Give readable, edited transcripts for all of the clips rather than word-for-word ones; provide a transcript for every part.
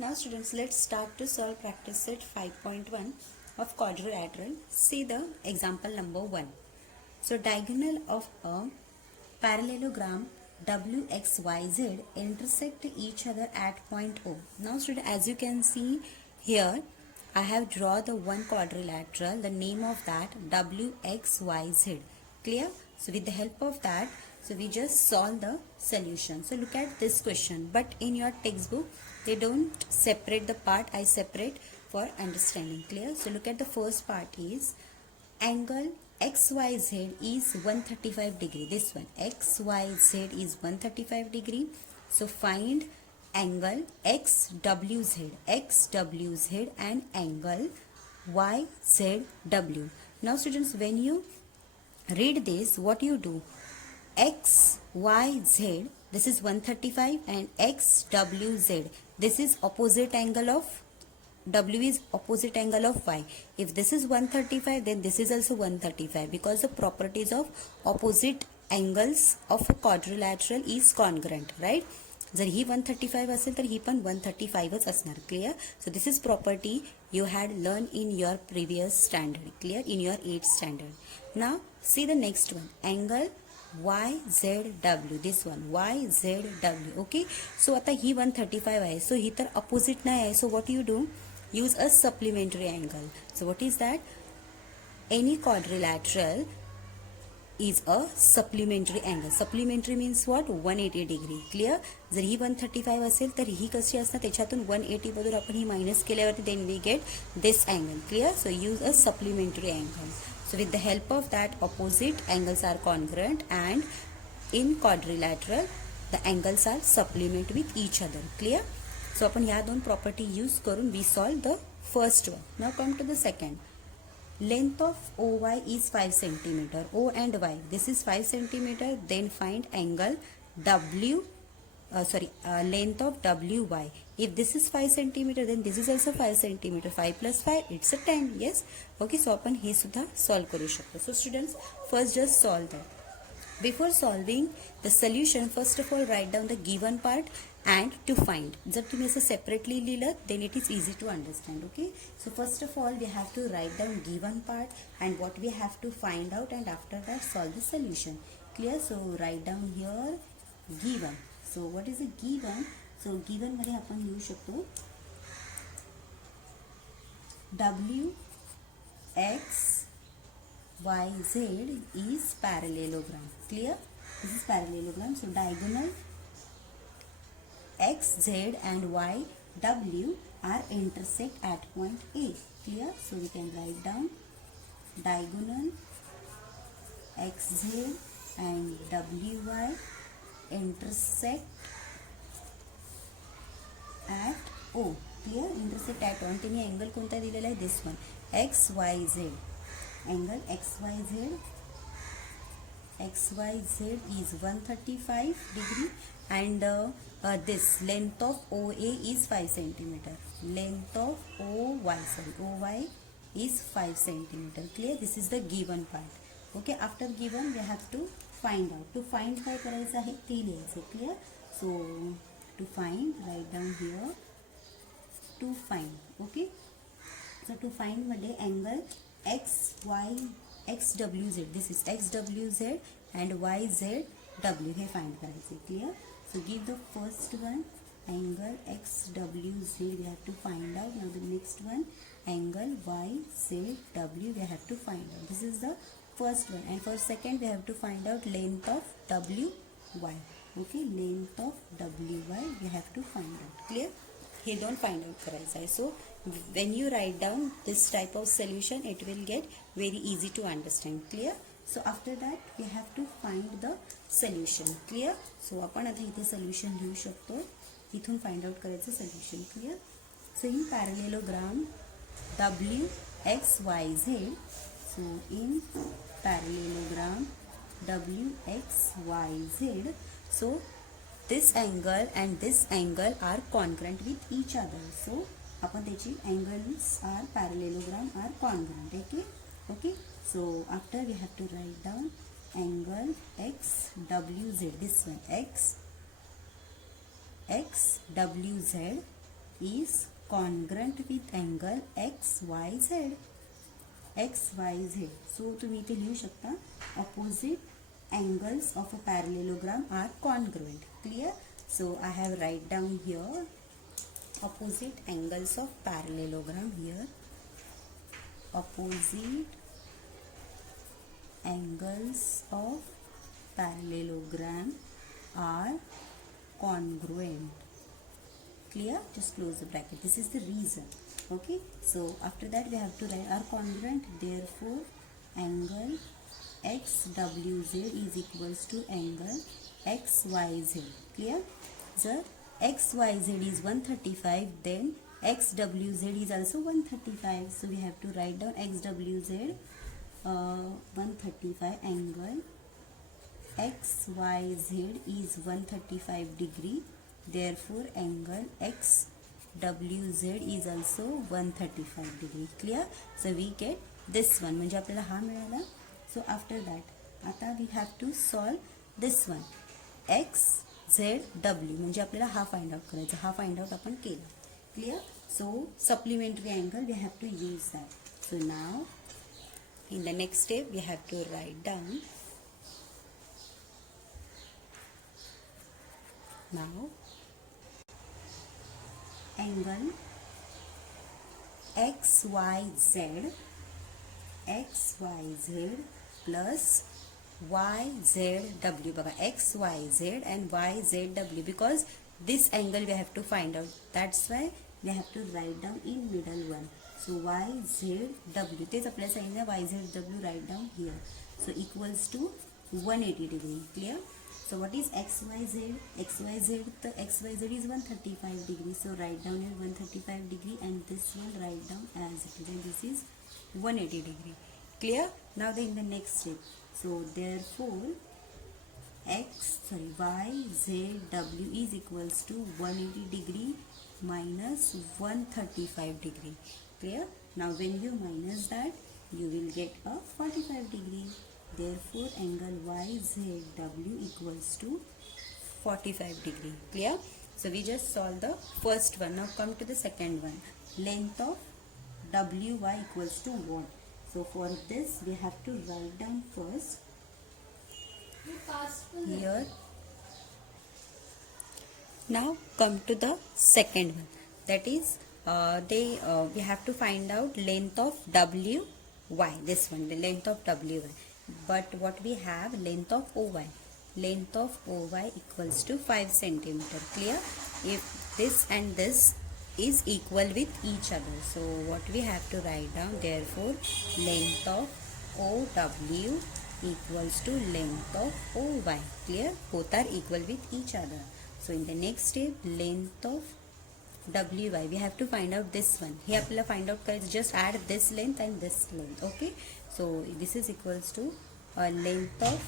Now students, let's start to solve practice set 5.1 of quadrilateral. See the example number 1. So diagonal of a parallelogram WXYZ intersect each other at point O. Now student, as you can see here, I have drawn the one quadrilateral, the name of that WXYZ. Clear? So with the help of that, so we just solve the solution. So look at this question, but in your textbook they don't separate the part, I separate for understanding. Clear? So look at the first part is angle XYZ is 135 degree. This one XYZ is 135 degree. So find angle XWZ and angle YZW. Now students, when you read this, what you do, XYZ, this is 135, and XWZ, this is opposite angle of W, is opposite angle of Y. If this is 135, then this is also 135, because the properties of opposite angles of a quadrilateral is congruent, right? जर ही 135 असेल तर ही पण 135च असणार. Clear? So this is property you had learned in your previous standard. Clear? In your 8th standard. Now see the next one, angle YZW. This one YZW. Okay, so आता ही 135 आहे, so ही तर opposite नाही आहे. So what you do, use a supplementary angle. So what is that? Any quadrilateral is a supplementary angle. Supplementary means what? 180 degree. Clear? जर ही 135 असेल तर ही कशी असणार, त्याच्यातून 180 मधून आपण ही मायनस केल्यावरती then we get this angle. Clear? So use a supplementary angle. So with the help of that, opposite angles are congruent, and in quadrilateral the angles are supplement with each other. Clear? So आपण ह्या दोन property use करून we solve the first one. Now come to the second. Length of OY is 5 centimeter. O and Y, this is 5 centimeter. Then find angle length of WY. If this is 5 centimeter, then this is also 5 centimeter. 5 plus 5, it's a 10. Yes. Okay. So आपण हे सुद्धा solve करू शकतो. So students, first just solve that. Before solving the solution, first of all write down the given part and to find. जर तुम्ही असं separately लिहिलं, then it is easy to understand. Okay. So first of all we have to write down given part and what we have to find out, and after that solve the solution. Clear? So write down here given. So what is a given? So given मध्ये आपण लिहू शकतो WXYZ is parallelogram. Clear? This is parallelogram. So diagonal XZ and YW are intersect at point A. Clear? So we can write down diagonal XZ and WY intersect at O. Clear? Intersect at O. आणि angle कोणता दिलेला आहे? This one XYZ. Angle XYZ is 135 degree, and this length of OA is 5 centimeter. Length of OY is 5 centimeter. Clear? This is the given part. Okay. After given we have to find out. To find काय करायचं आहे ते लिहायचं. Clear? So to find, write down here to find. Okay. So to find मध्ये angle XWZ, this is XWZ and YZW hey find करायचे. Clear? So give the first one, angle XWZ we have to find out. Now the next one, angle YZW we have to find out. This is the first one, and for second we have to find out length of WY. Okay, length of WY we have to find out. Clear? हे दोन find out करायचं आहे. So when you write down this type of solution, it will get very easy to understand. Clear? So after that we have to find the solution. Clear? So आपण आता इथे solution लिहू शकतो. इथून find out करायचं solution. Clear? So in parallelogram WXYZ, so in parallelogram WXYZ, so this angle and this angle are congruent with each other. So आपण त्याची angles are parallelogram are congruent. Okay. Okay. So after we have to write down angle XWZ. This one XWZ is congruent with angle XYZ. XYZ. So तुम्ही इथे लिहू शकता opposite angles of a parallelogram are congruent. Clear? So I have write down here opposite angles of parallelogram here. Opposite angles of parallelogram are congruent. Clear? Just close the bracket. This is the reason. Okay, so after that we have to write are congruent, therefore angle XWZ is equals to angle XYZ. Clear? So XYZ is 135, then XWZ is also 135. So we have to write down XWZ 135 angle XYZ is 135 degree. Therefore angle XWZ is also 135 degree. Clear? So we get this one. म्हणजे आपल्याला हा मिळाला. So after that आता we have to solve this one. XZW म्हणजे आपल्याला हा find out करायचा. हा फाइंड आउट आपण केला. Clear? So supplementary angle we have to use that. So now in the next step we have to write down now angle XYZ plus YZW. बघा XYZ and YZW because this angle we have to find out. That's why we have to write down in middle one. So YZW तेच आपल्याला सांगितलं YZW write down here. So equals to 180 degree. Clear? So what is XYZ? The XYZ is 135 degree. So write down here 135 degree and this one write down as it is. And this is 180 degree. Clear? Now in the next step. So therefore YZW is equals to 180 degree minus 135 degree. Clear? Now when you minus that, you will get a 45 degree. Therefore angle YZW equals to 45 degree. Clear? So we just solve the first one. Now come to the second one. Length of WY equals to what? So for this we have to write down first here. Now come to the second one. That is we have to find out length of WY. This one, the length of WY. But what we have, length of OY. Length of OY equals to 5 centimeter. Clear? If this and this is equal with each other. So what we have to write down, therefore length of OW equals to length of OY. Clear? Both are equal with each other. So in the next step, length of WY, we have to find out this one. Here आपल्याला find out करायचं, just add this length and this length. Okay, so this is equals to length of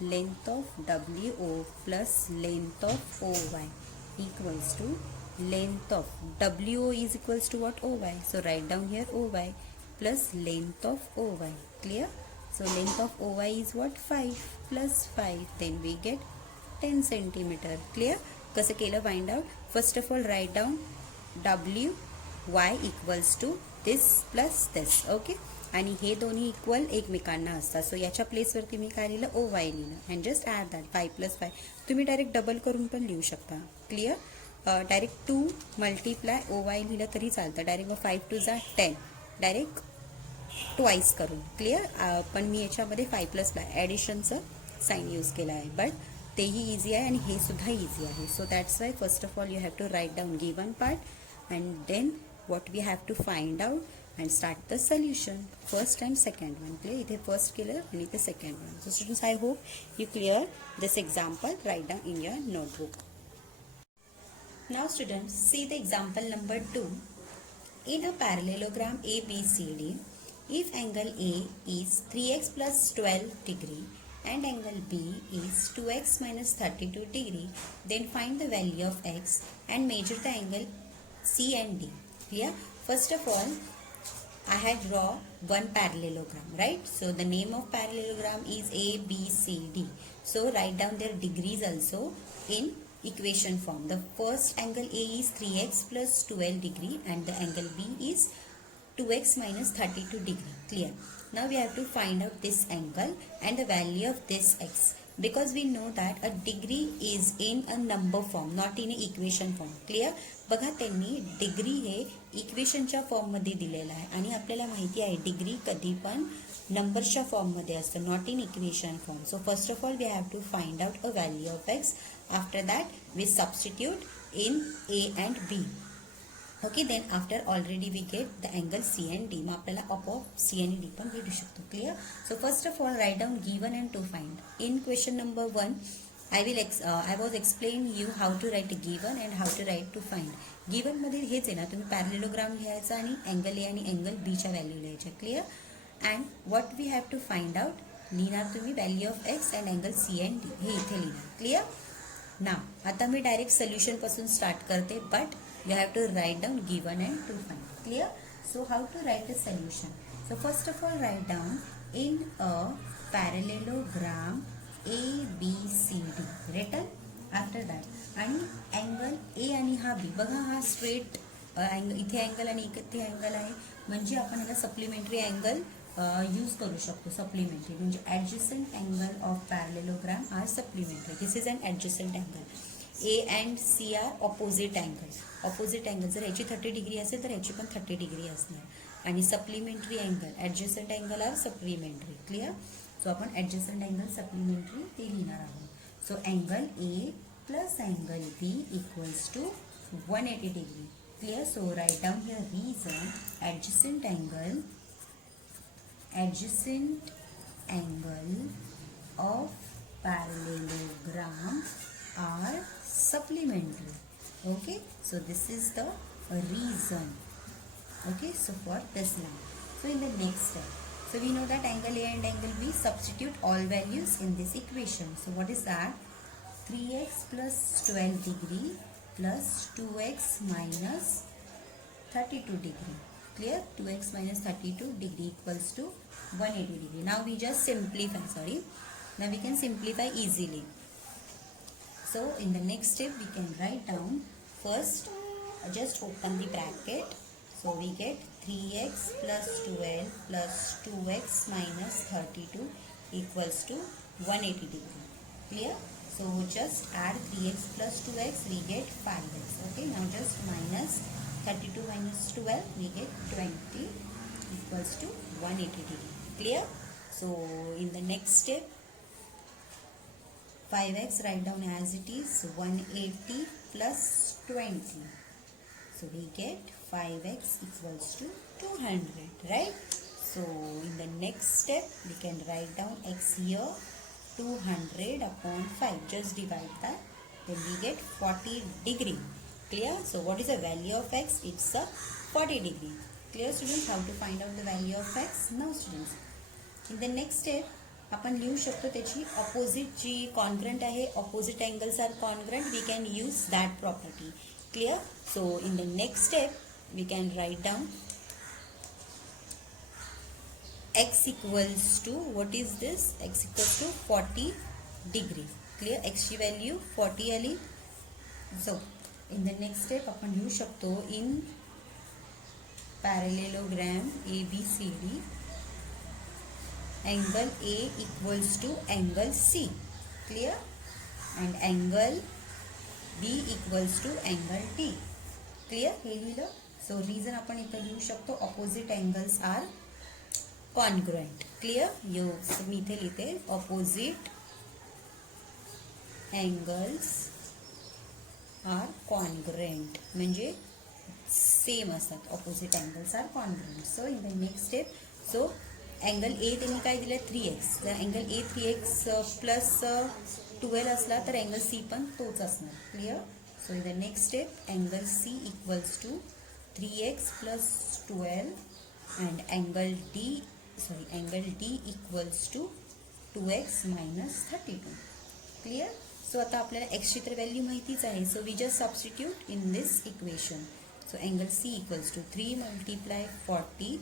WO plus length of OY equals to length of WO is equals to what? OY. So write down here OY plus length of OY. Clear? So length of OY is what? 5 plus 5. Then we get 10 centimeter. Clear? कसं केलं find out? First of all write down WY equals to this plus this. Okay? आणि हे दोन्ही equal एकमेकांना असतात. सो याच्या प्लेसवरती मी काय लिहिलं? OY लिहिलं. And just add that 5 plus 5. तुम्ही डायरेक्ट डबल करून पण लिहू शकता. क्लिअर? डायरेक्ट 2 मल्टिप्लाय OY लिहिलं तरी चालतं. Direct 5 to 10. डायरेक्ट ट्वाईस करून. क्लिअर? पण मी याच्यामध्ये 5 plus 5 ॲडिशनचं साईन यूज केलं आहे. बट तेही इझी आहे आणि हे सुद्धा इझी आहे. So that's why first of all you have to write down given part and then what we have to find out and start the solution. First and second one. Clear? इथे first केलं आणि इथे second one. So students, I hope you clear this example. Write down in your notebook. Now students, see the example number 2. In a parallelogram ABCD, if angle A is 3x plus 12 degree and angle B is 2x minus 32 degree, then find the value of x and measure the angle C and D. Clear? First of all, I had draw one parallelogram, right? So the name of parallelogram is ABCD. So write down their degrees also in equation form. The first angle A is 3x plus 12 degree and the angle B is 2x minus 32 degree. Clear? Now we have to find out this angle and the value of this x, because we know that a degree is in a number form, not in a equation form. Clear? बघा त्यांनी degree हे इक्वेशनच्या फॉर्ममध्ये दिलेलं आहे आणि आपल्याला माहिती आहे degree कधी पण नंबर्सच्या फॉर्ममध्ये असतं, not in equation form. So first of all we have to find out a value of x. After that we substitute in A and B. Okay, then after already we get the angle C and D. मग आपल्याला आपोआप C आणि D पण भेटू शकतो. Clear? So first of all write down given and to find. In question number 1 I was explain you how to write a given and how to write to find. Given मध्ये हेच आहे ना, तुम्ही parallelogram घ्यायचा आणि angle A आणि angle बीच्या value लिहायच्या. Clear? And what we have to find out, लिहिणार तुम्ही value of x and angle C and D हे इथे लिहिणार. क्लिअर? नाव आता मी डायरेक्ट सोल्युशन पासून स्टार्ट करते, but you have to write down given and to find. Clear? So how to write a solution. So first of all write down in a parallelogram A B C D written. After that आणि angle A आणि हा B बघा, हा straight इथे angle आणि इथे angle आहे, म्हणजे आपण ह्याला सप्लिमेंटरी अँगल यूज करू शकतो. सप्लिमेंटरी म्हणजे adjacent angle of parallelogram are supplementary. This is an adjacent angle. A and C are opposite angle. Opposite angle जर याची 30 डिग्री असेल तर याची पण 30 डिग्री असणार. आणि supplementary angle, adjacent angle are supplementary. Clear? So आपण ॲडजस्टंट अँगल सप्लिमेंटरी ते लिहिणार आहोत. So angle A plus angle B equals to 180 degree. Clear? So write down here reason adjacent angle of parallelogram are supplementary. Okay, so this is the reason. Okay, so for this line. So in the next step, so we know that angle A and angle B, substitute all values in this equation. So what is that? 3x plus 12 degree plus 2x minus 32 degree. Clear? 2x minus 32 degree equals to 180 degree. Now we just simplify, now we can simplify easily. So in the next step we can write down, first just open the bracket. So we get 3x plus 12 plus 2x minus 32 equals to 180 degree. Clear? So just add 3x plus 2x, we get 5x. Okay, now just minus 32 minus 12, we get 20 equals to 180 degree. Clear? So in the next step, 5x write down as it is, 180 plus 20. So we get 5x equals to 200, right? So in the next step, we can write down x here, 200 upon 5. Just divide that. Then we get 40 degree. Clear? So what is the value of x? It's a 40 degree. Clear students? How to find out the value of x? Now students, in the next step, आपण लिहू शकतो त्याची opposite जी congruent आहे, opposite angles are congruent, we can use that property. Clear? So in the next step we can write down x equals to, what is this? x equals to 40 degree. Clear? x ची value 40 आली. So in the next step आपण लिहू शकतो in parallelogram ABCD, angle A equals to angle C. Clear? And angle B equals to angle D. Clear? हे लिहिलं. So reason आपण इथं लिहू शकतो, opposite angles are congruent. Clear? so मी इथे लिहिते opposite angles are congruent, म्हणजे सेम असतात. opposite angles are congruent. So in the next step, so angle A त्यांनी काय दिलं? 3x. जर अँगल ए 3x प्लस 12 असला तर अँगल सी पण तोच असणार. Clear? So in the next step angle C equals to 3x plus 12 and angle D equals to 2x minus 32. Clear? So आता आपल्याला एक्सची तर व्हॅल्यू माहितीच आहे. So we just substitute in this equation. So angle C equals to 3 multiply 40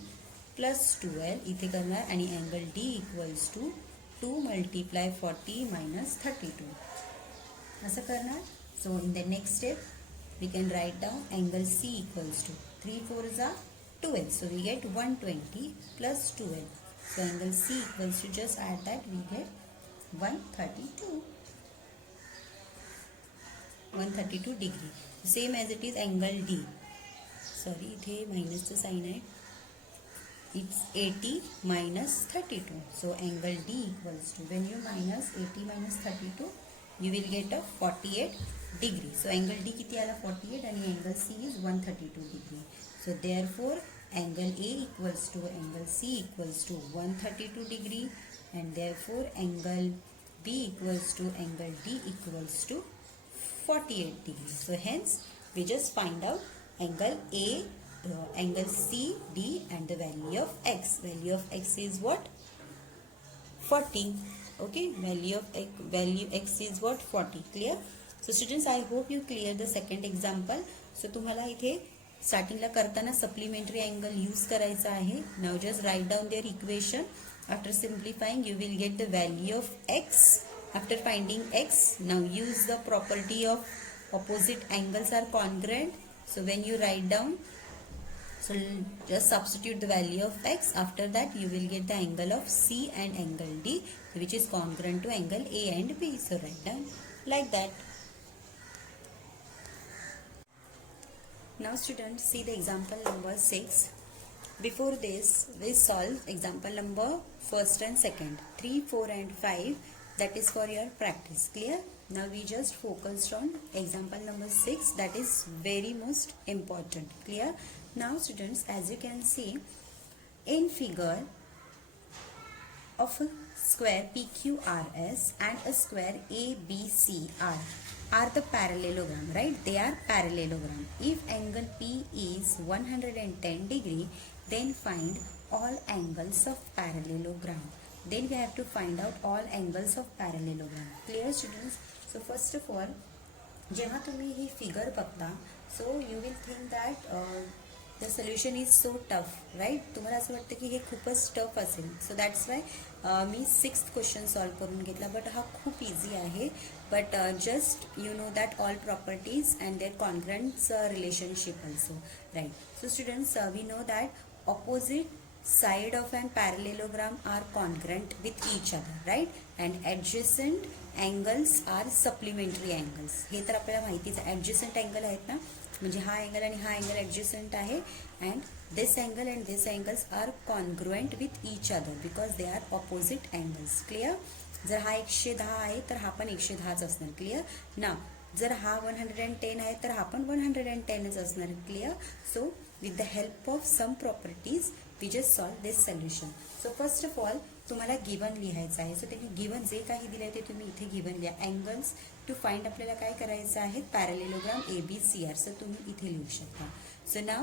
plus 12 इथे करणार आणि angle D equals to 2 multiply 40 minus 32 असं करणार. So in the next step, we can write down angle C equals to 3 4s are 12. So we get 120 plus 12. So angle C equals to, just add that, we get 132. 132 degree. Same as it is angle D. Sorry, इथे मायनसचं sign आहे. It's 80 minus 32. So angle D equals to, when you minus 80 minus 32, you will get a 48 degree. So angle D किती आला 48 आणि angle C is 132 degree. So therefore angle A equals to angle C equals to 132 degree, and therefore angle B equals to angle D equals to 48 degree. So hence we just find out angle A, angle C, D, and the value of x. Value of x is what? 40. Okay, value x is what? 40. Clear? So students, I hope you clear the second example. So तुम्हाला इथे स्टार्टिंगला करताना supplementary angle use करायचा आहे. Now just write down there equation. After simplifying you will get the value of x. After finding x, now use the property of opposite angles are congruent. So when you write down, so just substitute the value of x. After that you will get the angle of C and angle D, which is congruent to angle A and B. So write down like that. Now students, see the example number 6. Before this, we solve example number first and second. 3, 4 and 5. That is for your practice. Clear? Now we just focused on example number 6. That is very most important. Clear? Now students, as you can see in figure of a square PQRS and a square ABCR are the parallelogram, right? They are parallelogram. If angle P is 110 degree, then find all angles of parallelogram. Then we have to find out all angles of parallelogram. Clear students? So first of all, जेव्हा तुम्ही ही figure बघता, so you will think that the solution is so tough, right? तुम्हाला असं वाटतं की हे खूपच tough असेल. So that's why मी 6th क्वेश्चन सॉल्व करून घेतला, बट हा खूप इझी आहे. But just you know that all properties and their congruence relationship also, right? So students, we know that opposite side of an parallelogram are congruent with each other, right? And adjacent angles are supplementary angles. हे तर आपल्याला माहितीच आहे. adjacent angle आहेत ना, म्हणजे हा angle आणि हा अँगल adjacent आहे, and this angle and this angles are congruent with each other because they are opposite angles. Clear? जर हा 110 आहे तर हा पण 110च असणार. क्लिअर? ना जर हा 110 आहे तर हा पण 110च असणार. Clear? So with the help of some properties we just solve this solution. So first of all, तुम्हाला गिवन लिहायचं आहे. सो त्यांनी गिवन जे काही दिलंय ते तुम्ही इथे गिवन लिहा. अँगल्स टू फाइंड आपल्याला काय करायचं आहे? Parallelogram ABCR. सो तुम्ही इथे लिहू शकता. सो नाव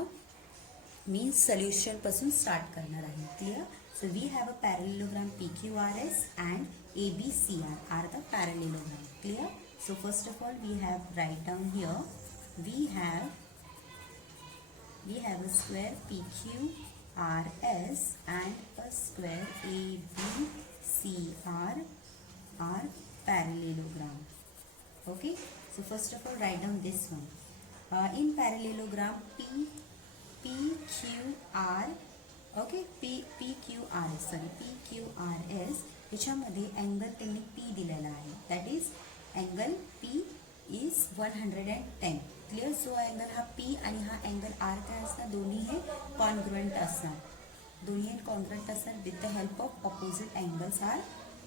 मी सोल्युशन पासून स्टार्ट करणार आहे. Clear? So we have a parallelogram PQRS and ABCR are the parallelogram. Clear? So first of all we have write down here, we have a square PQRS and a square ABCR are parallelogram. Okay, so first of all write down this one. In parallelogram PQR, okay, PQRS याच्यामध्ये angle त्यांनी P दिलेला आहे. That is angle P is 110. Clear? So angle हा P आणि हा angle R काय असणार? दोन्ही हे कॉन्ग्रुएंट असणार. दोन्ही हे कॉन्ग्रुएंट असणार. With the help of opposite angles are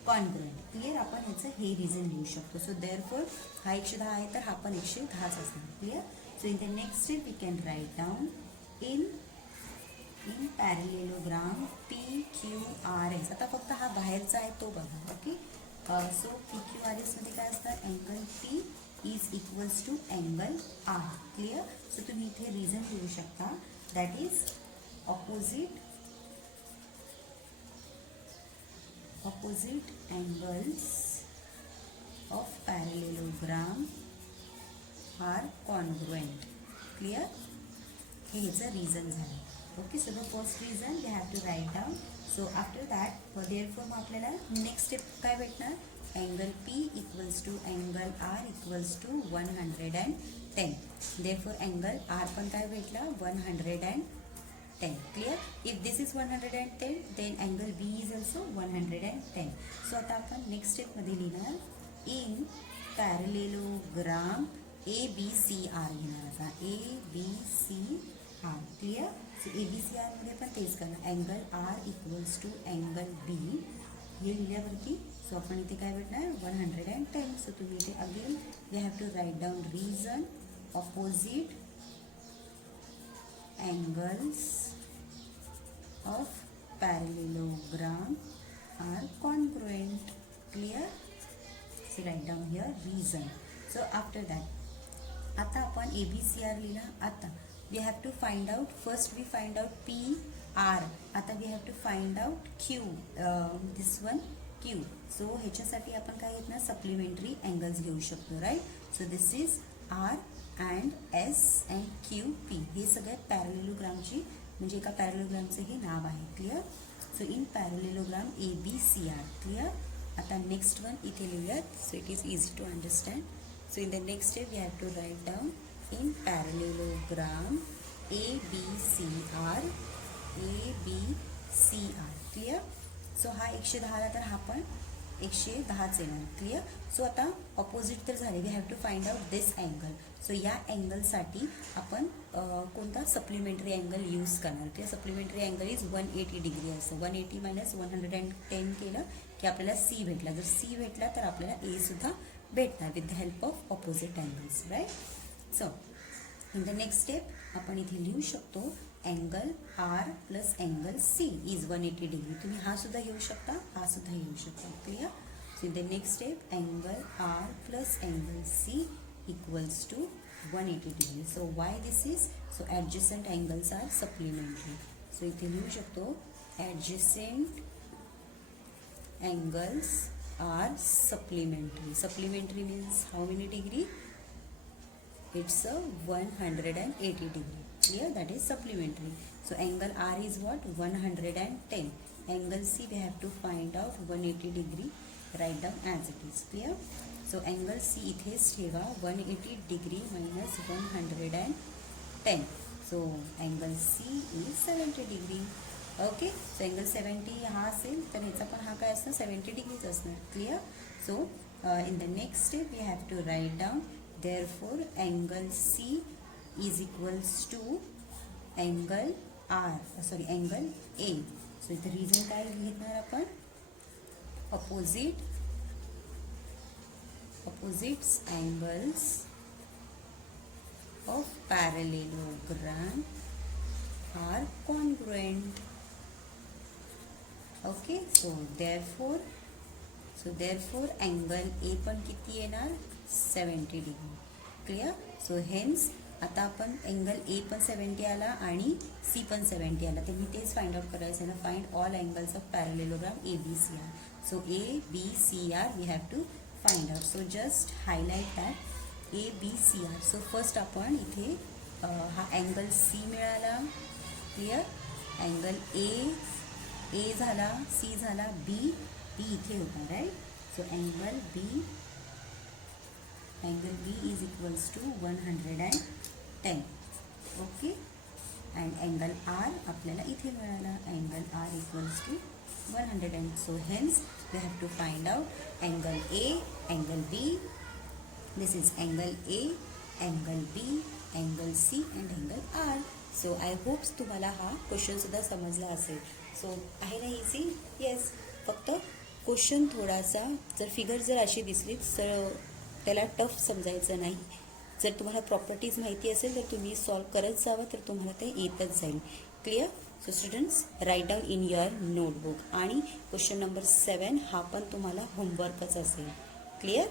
congruent. Clear? आपण ह्याचं हे रिझन लिहू शकतो. सो देअरफॉर हा 110 आहे तर हा पण 110च असणार. Clear? So in the next step we can write down in parallelogram PQRS. आता फक्त हा बाहेरचा आहे तो बघा. ओके, सो PQRS मध्ये काय असतात? Angle P is equals to angle R. Clear? So तुम्ही इथे reason लिहू शकता. That is opposite angles of parallelogram are congruent. Clear? हे ह्याचं reason झालं. Okay, so the first reason we have to write down. So after that, therefore आपल्याला next step काय भेटणार? angle P equals to angle R equals to 110. Therefore angle R पण काय भेटला 110. Clear? If this is 110, then angle B is also 110. So आता आपण next step मध्ये लिहिणार in parallelogram ABCR घेणार आता ABCR. Clear? So ABCR मध्ये पण तेच करणार angle R equals to angle B. हे लिहिल्यावरती सो आपण इथे काय भेटणार 110. सो तुम्ही इथे again we have to write down reason opposite angles of parallelogram are congruent. Clear? So write down here reason. So after that आता आपण ABCR लिहिला. आता we have to find out, first we find out P R. आता we have to find out Q, this one Q. So ह्याच्यासाठी आपण काय घेणार supplementary angles घेऊ शकतो, right. So this is R and S and Q P. हे सगळ्यात पॅरलेलोग्रामची म्हणजे एका पॅरलेलोग्रामचं हे नाव आहे. Clear? So in parallelogram ABCR. Clear? आता नेक्स्ट वन इथे लिहूयात. So it is easy to understand. So in the next step we have to write down in parallelogram ABCR. Clear? So हा 110ला तर हा पण 110च येणार. क्लिअर? सो आता ऑपोजिट तर झाले. We have to find out this angle. So या अँगलसाठी आपण कोणता सप्लिमेंटरी अँगल यूज करणार. ते सप्लिमेंटरी अँगल इज 180 डिग्री असं. 180 मायनस 110 केलं की आपल्याला C भेटला. जर C भेटला तर आपल्याला A सुद्धा भेटणार with the help of opposite angles, right. So in the next step आपण इथे लिहू शकतो angle R plus angle C is 180 degree. तुम्ही हा सुद्धा घेऊ शकता, हा सुद्धा घेऊ शकता. Clear? So in the next step angle R plus angle C equals to 180 degree. So why this is? So adjacent angles are supplementary. So इथे लिहू शकतो adjacent angles are supplementary. Supplementary means how many degree? It's a 180 degree. Clear? That is supplementary. So angle R is what? 110. Angle C we have to find out 180 degree. Write down as it is. Clear? So angle C इथेच ठेवा. 180 degree minus 110. So angle C is 70 degree. Okay. So angle 70 हा असेल तर ह्याचा पण हा काय असणार 70 डिग्रीच असणार. Clear? So in the next step we have to write down therefore angle C is equals to angle R, sorry angle A. सो इथे रिझन काय घेणार आपण opposites angles of parallelogram are congruent. Okay, so therefore angle A पण किती येणार 70 degree. Clear? सो hence आता आपण अँगल A पण 70 आला आणि C पण 70 आला. तर मी तेच फाइंड आउट करायचं ना. Find all angles of parallelogram ABCR. So ABCR we have to find out. So just highlight that ABCR. So first आपण इथे हा अँगल C मिळाला. क्लिअर? अँगल A झाला, C झाला, B इथे होता, right. So angle B is equals to 110. Okay. And angle R आपल्याला इथे मिळाला. Angle R equals to 110. So hence we have to find out angle A, angle B. This is angle A, angle B, angle C and angle R. So I hope तुम्हाला हा question सुद्धा समजला असेल. सो आहे ना इझी? येस. फक्त question थोडासा जर फिगर जर अशी दिसली तर त्याला टफ समजायचं नाही. जर तुम्हाला प्रॉपर्टीज माहिती असेल तर तुम्ही सॉल्व करत जावं तर तुम्हाला ते येतच जाईल. Clear? So students write down in your notebook. आणि क्वेश्चन नंबर 7 हा पण तुम्हाला होमवर्कच असेल. क्लिअर?